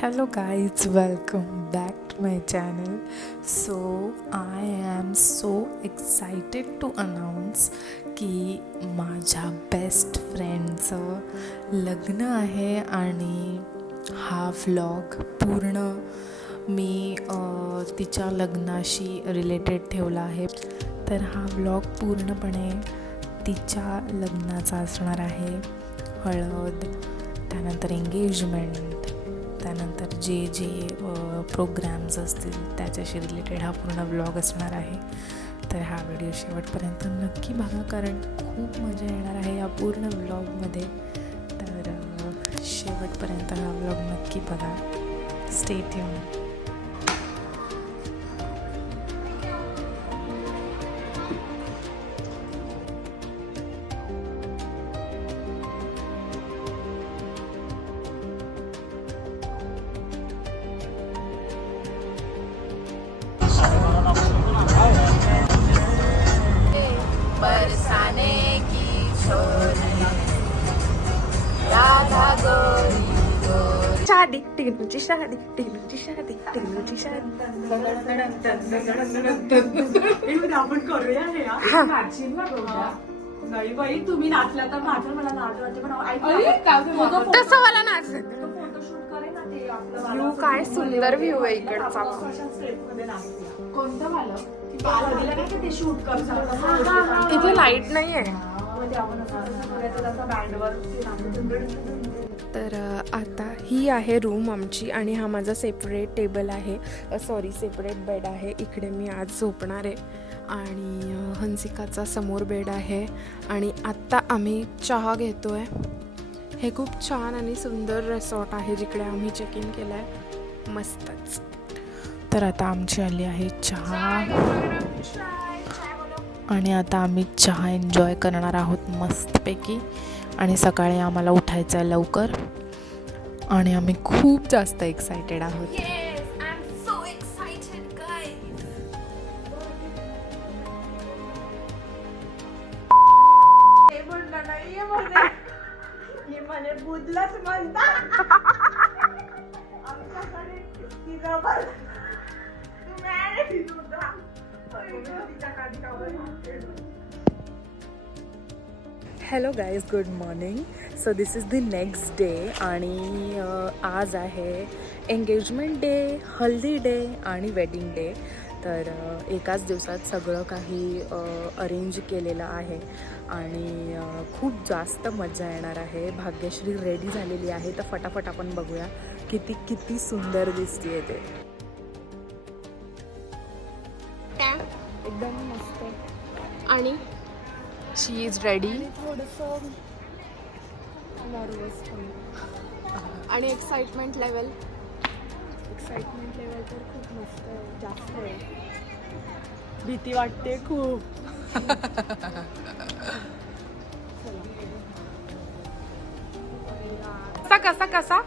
Hello guys, welcome back to my channel. So I am so excited to announce की माझ्या best फ्रेंडचं लग्न आहे आणि हा व्लॉग पूर्ण मी तिच्या लग्नाशी रिलेटेड ठेवला आहे. तर हा व्लॉग पूर्णपणे तिच्या लग्नाचा असणार आहे. हळद, त्यानंतर एंगेजमेंट, त्यानंतर जे प्रोग्राम्स असतील त्याच्याशी रिलेटेड हा पूर्ण व्लॉग असणार आहे. तर हा व्हिडिओ शेवटपर्यंत नक्की बघा, कारण खूप मजा येणार आहे या पूर्ण व्लॉगमध्ये. तर शेवटपर्यंत हा व्लॉग नक्की बघा. Stay tuned. बरसाने की छोरी राधा गोरी गोरी शादी टिकलूची शादी टिकलूची शादी टिकलूची शादी. आपण करूया हे नाचील ना. नाही बाई, तुम्ही नाचला तर माझं मला नाचवायचे पण तसं मला नाच. फोटोशूट करे ना ते आपलं. व्ह्यू काय सुंदर व्ह्यू आहे इकडचा. कोणतं वालं दिलं नाही का ते शूट करतात. इथे लाईट नाही आहे. तर आता ही आहे रूम आमची आणि हा माझा सेपरेट टेबल आहे, सेपरेट बेड आहे. इकडे मी आज झोपणार आहे आणि हंसिकाचा समोर बेड आहे. आणि आत्ता आम्ही चहा घेतो आहे. हे खूप छान आणि सुंदर रिसॉर्ट आहे जिकडे आम्ही चेक इन केलं आहे. मस्तच. तर आता आमची आली आहे चहा आणि आता आम्ही चहा एन्जॉय करणार आहोत मस्तपैकी. आणि सकाळी आम्हाला उठायचं आहे लवकर आणि आम्ही खूप जास्त एक्सायटेड आहोत. Hello guys, good morning. So this is the next day आणि आज आहे एंगेजमेंट डे, हल्दी डे आणि वेडिंग डे. तर एकाच दिवसात सगळं काही अरेंज केलेलं आहे आणि खूप जास्त मजा येणार आहे. भाग्यश्री रेडी झालेली आहे, तर फटाफट आपण बघूया किती सुंदर दिसते ते. एकदम मस्त. आणि शी इज रेडी. थोडंसं नर्वस आणि एक्साइटमेंट लेवल तर खूप मस्त आहे, जास्त आहे. भीती वाटते खूप. कसा कसा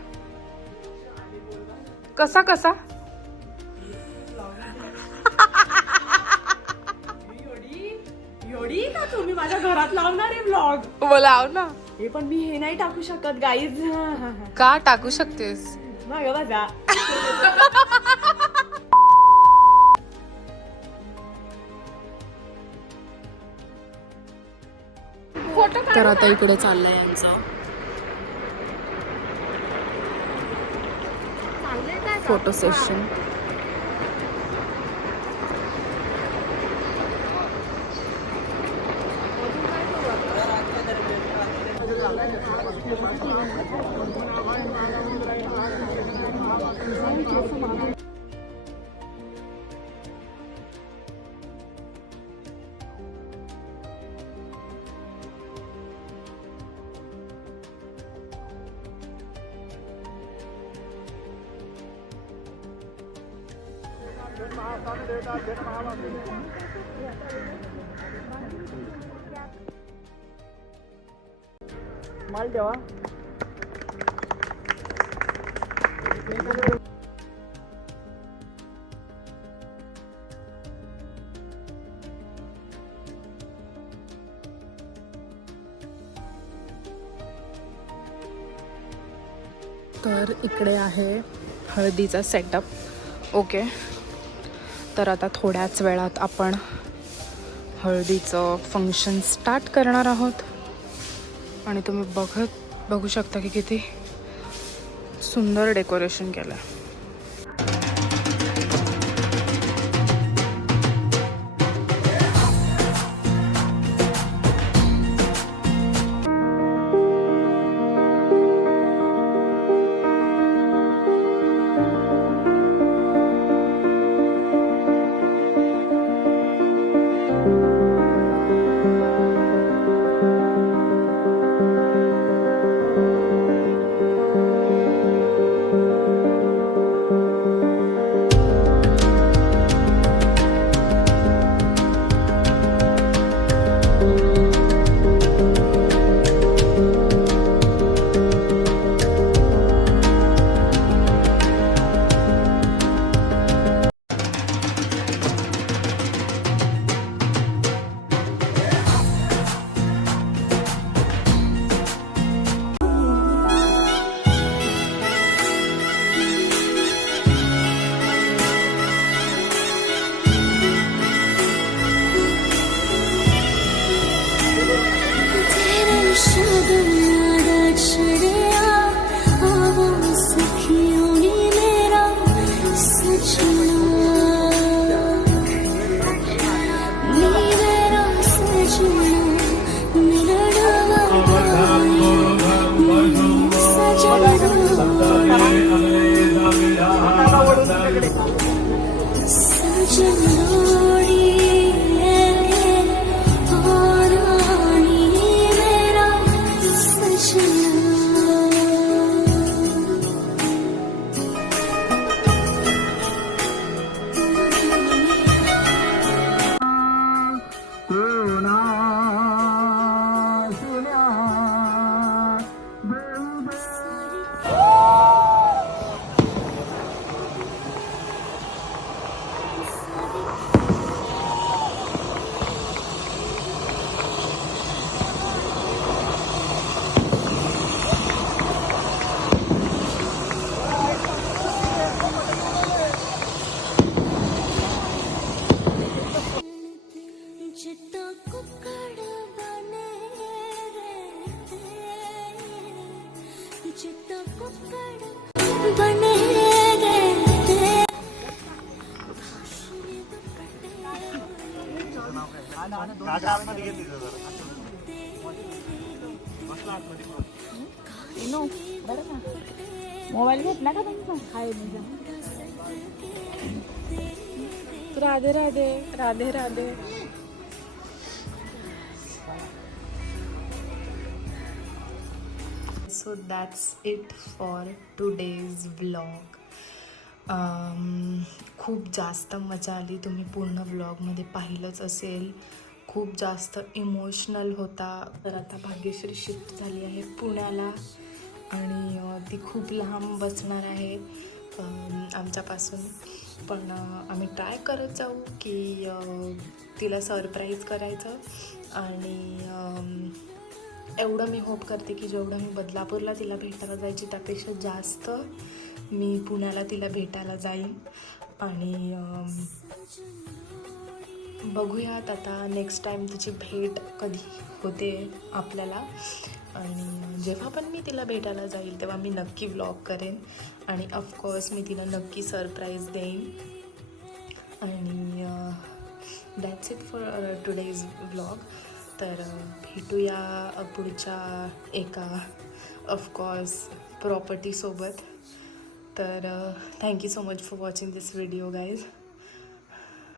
कसा कसा एवढी का तुम्ही माझ्या घरात लावणार आहे व्लॉग? बोलाव ना. हे पण मी हे नाही टाकू शकत गाईज. का टाकू शकतेस? माग माझा तर आता इकडे चाललंय यांचं फोटो सेशन. माल देवा. तर इकडे आहे हळदीचा सेटअप. ओके, तर आता थोड्याच वेळात आपण हळदीचं फंक्शन स्टार्ट करणार आहोत. आणि तुम्ही बघू शकता की किती सुंदर डेकोरेशन केलं आहे. मोबाईल घेतला का तुमचा? हाय Radhe Radhe Radhe Radhe. So that's it for today's vlog. खूप जास्त मजा आली. तुम्ही पूर्ण व्लॉगमध्ये पाहिलंच असेल. खूप जास्त इमोशनल होता. तर आता भाग्यश्री शिफ्ट झाली आहे पुण्याला आणि ती खूप लांब बसणार आहे आमच्यापासून. पण आम्ही ट्राय करत जाऊ की तिला सरप्राईज करायचं. आणि एवढं मी होप करते की जेवढं मी बदलापूरला तिला भेटायला जायची त्यापेक्षा जास्त मी पुण्याला तिला भेटायला जाईन. आणि बघूयात आता नेक्स्ट टाईम तिची भेट कधी होते आपल्याला. आणि जेव्हा पण मी तिला भेटायला जाईल तेव्हा मी नक्की व्लॉग करेन आणि ऑफकोर्स मी तिला नक्की सरप्राईज देईन. आणि that's it for today's vlog. तर भेटूया पुढच्या एका ऑफकोर्स प्रॉपर्टीसोबत. तर thank you so much for watching this video guys.